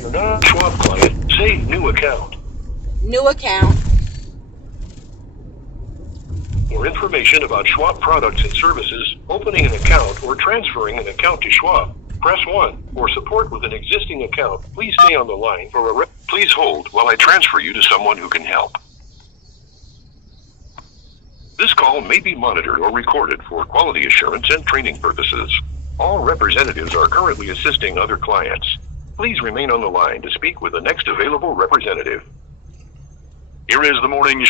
you're not a Schwab client, say New Account. New account. For information about Schwab products and services, opening an account or transferring an account to Schwab, press 1. For support with an existing account, please stay on the line for a Please hold while I transfer you to someone who can help. This call may be monitored or recorded for quality assurance and training purposes. All representatives are currently assisting other clients. Please remain on the line to speak with the next available representative. Here is the morning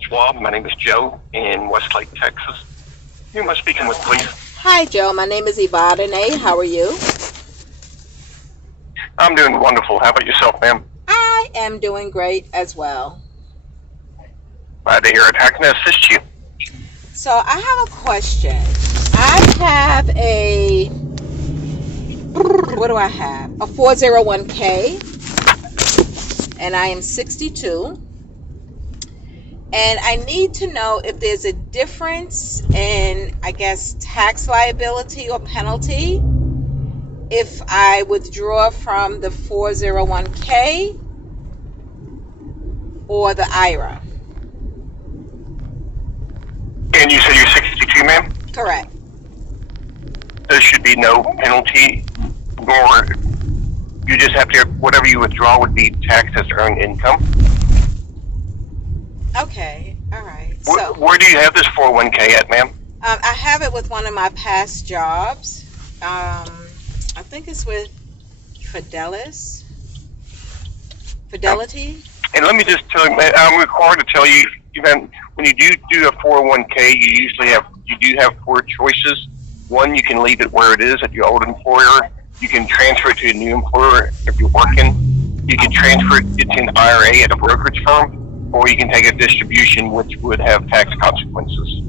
Schwab. My name is Joe in Westlake, Texas. Who am I speaking with, please? Hi, Joe. My name is Ivadane. How are you? I'm doing wonderful. How about yourself, ma'am? I am doing great as well. Glad to hear it. How can I assist you? So I have a question. I have what do I have? A 401k, and I am 62. And I need to know if there's a difference in, I guess, tax liability or penalty if I withdraw from the 401k or the IRA. And you said you're 62, ma'am? Correct. There should be no penalty, nor you just have to, whatever you withdraw would be taxed as earned income. Okay, all right. So, Where do you have this 401k at, ma'am? I have it with one of my past jobs. I think it's with Fidelity. And let me just tell you, I'm required to tell you, when you do a 401k, you do have 4 choices. One, you can leave it where it is at your old employer. You can transfer it to a new employer if you're working. You can transfer it to an IRA at a brokerage firm, or you can take a distribution, which would have tax consequences.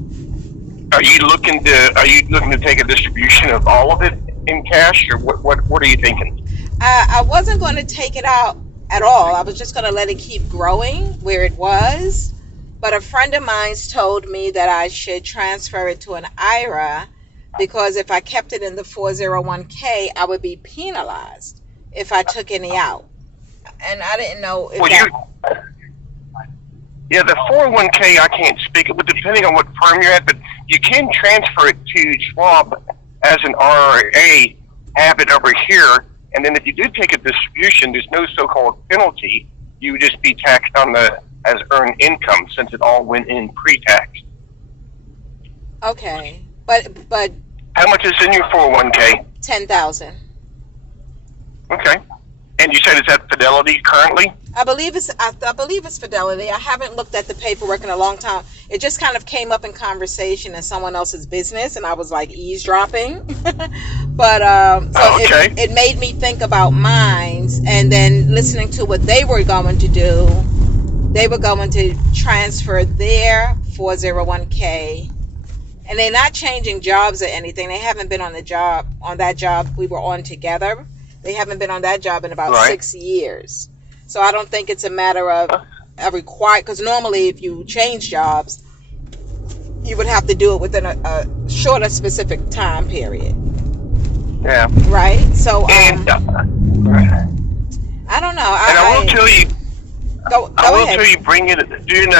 Are you looking to take a distribution of all of it in cash, or what are you thinking? I wasn't going to take it out at all. I was just going to let it keep growing where it was. But a friend of mine told me that I should transfer it to an IRA because if I kept it in the 401k, I would be penalized if I took any out. And I didn't know if Yeah, the 401k, I can't speak it, but depending on what firm you're at, but you can transfer it to Schwab as an RRA, have it over here, and then if you do take a distribution, there's no so-called penalty. You would just be taxed on as earned income since it all went in pre-tax. Okay, but how much is in your 401k? 10,000. Okay, and you said it's at Fidelity currently? I believe it's Fidelity. I haven't looked at the paperwork in a long time. It just kind of came up in conversation in someone else's business, and I was like eavesdropping. But okay. It made me think about mines, and then listening to what they were going to do. They were going to transfer their 401k, and they're not changing jobs or anything. They haven't been on that job we were on together. They haven't been on that job in about 6 years. So I don't think it's a matter of a required, because normally if you change jobs, you would have to do it within a shorter specific time period. Yeah. Right? So I don't know. I will tell you. Go ahead. Tell you, doing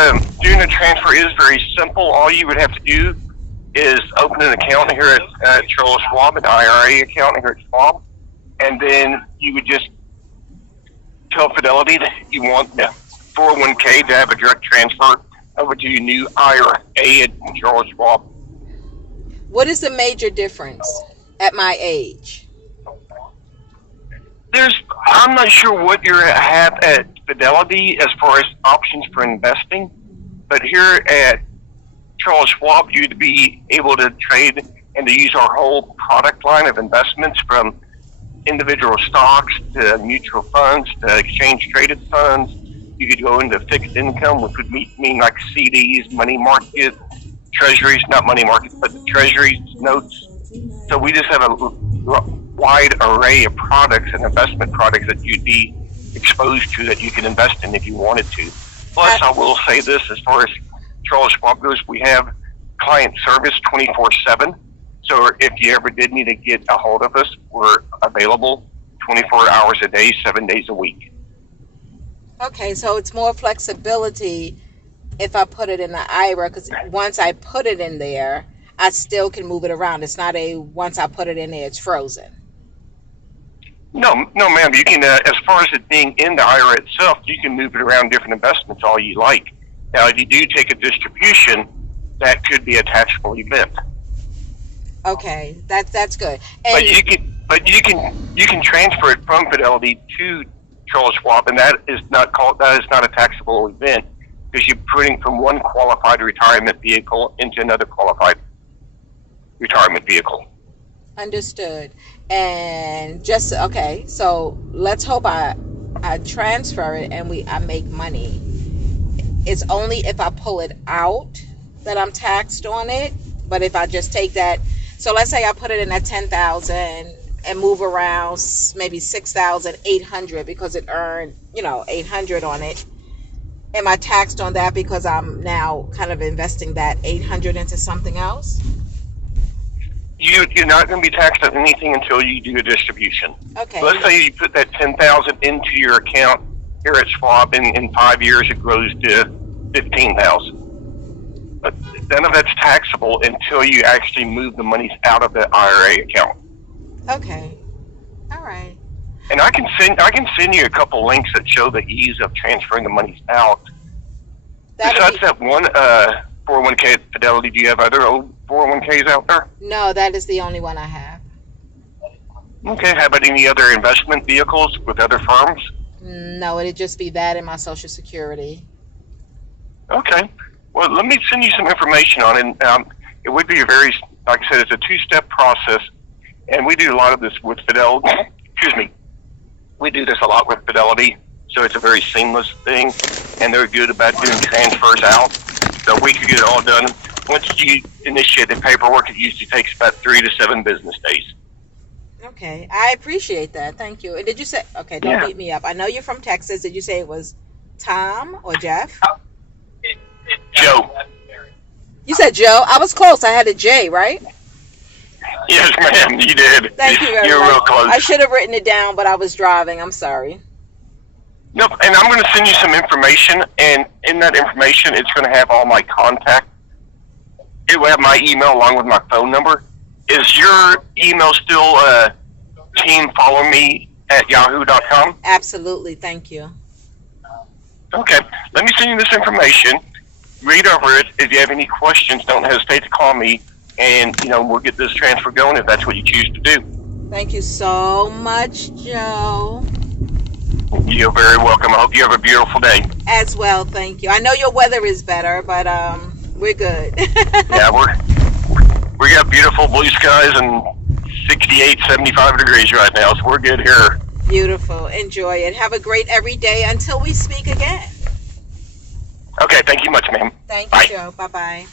a transfer is very simple. All you would have to do is open an account here at Charles Schwab, an IRA account here at Schwab, and then you would just tell Fidelity that you want the 401k to have a direct transfer over to your new IRA at Charles Schwab. What is the major difference at my age? I'm not sure what you have at Fidelity as far as options for investing, but here at Charles Schwab, you'd be able to trade and to use our whole product line of investments from individual stocks to mutual funds to exchange traded funds. You could go into fixed income, which would mean like CDs, money market, treasuries, not money markets, but treasuries, notes. So we just have a wide array of products and investment products that you'd be exposed to that you can invest in if you wanted to. Plus, I will say this, as far as Charles Schwab goes, we have client service 24/7. So if you ever did need to get a hold of us, we're available 24 hours a day, 7 days a week. Okay, so it's more flexibility if I put it in the IRA, because once I put it in there, I still can move it around. It's not a once I put it in there, it's frozen. No, ma'am. You can, as far as it being in the IRA itself, you can move it around different investments all you like. Now, if you do take a distribution, that could be a taxable event. Okay, that's good. And But you can transfer it from Fidelity to Charles Schwab, and that is not a taxable event because you're putting from one qualified retirement vehicle into another qualified retirement vehicle. understood. And just okay, so let's hope I transfer it and I make money. It's only if I pull it out that I'm taxed on it. But if I just take that, so let's say I put it in at 10,000 and move around maybe 6,800 because it earned 800 on it. Am I taxed on that because I'm now kind of investing that 800 into something else? You're not going to be taxed on anything until you do a distribution. Okay. Let's say you put that 10,000 into your account here at Schwab, and in 5 years it grows to 15,000. But none of that's taxable until you actually move the monies out of the IRA account. Okay. All right. And I can send you a couple links that show the ease of transferring the monies out. Besides that one 401k at Fidelity, do you have other old 401ks out there? No, that is the only one I have. Okay. How about any other investment vehicles with other firms? No, it'd just be that and my Social Security. Okay. Well, let me send you some information on it. It would be like I said, it's a two-step process, and we do a lot of this with Fidelity. Excuse me. We do this a lot with Fidelity, so it's a very seamless thing, and they're good about doing transfers out, so we can get it all done. Once you initiate the paperwork, it usually takes about 3 to 7 business days. Okay, I appreciate that. Thank you. And did you say, okay, don't beat me up. I know you're from Texas. Did you say it was Tom or Jeff? Joe. You said Joe. I was close. I had a J, right? Yes, ma'am, you did. Thank you very You're much. real close. I should have written it down, but I was driving. I'm sorry. Nope, and I'm going to send you some information, and in that information, it's going to have all my contact. It will have my email along with my phone number. Is your email still teamfollowme@yahoo.com? Absolutely. Thank you. Okay, let me send you this information. Read over it. If you have any questions, don't hesitate to call me, and we'll get this transfer going if that's what you choose to do. Thank you so much, Joe. You're very welcome. I hope you have a beautiful day. As well, thank you. I know your weather is better, but we're good. Yeah, we got beautiful blue skies and 68, 75 degrees right now, so we're good here. Beautiful. Enjoy it. Have a great every day until we speak again. Okay, thank you much, ma'am. Thank you, Bye. Joe. Bye-bye.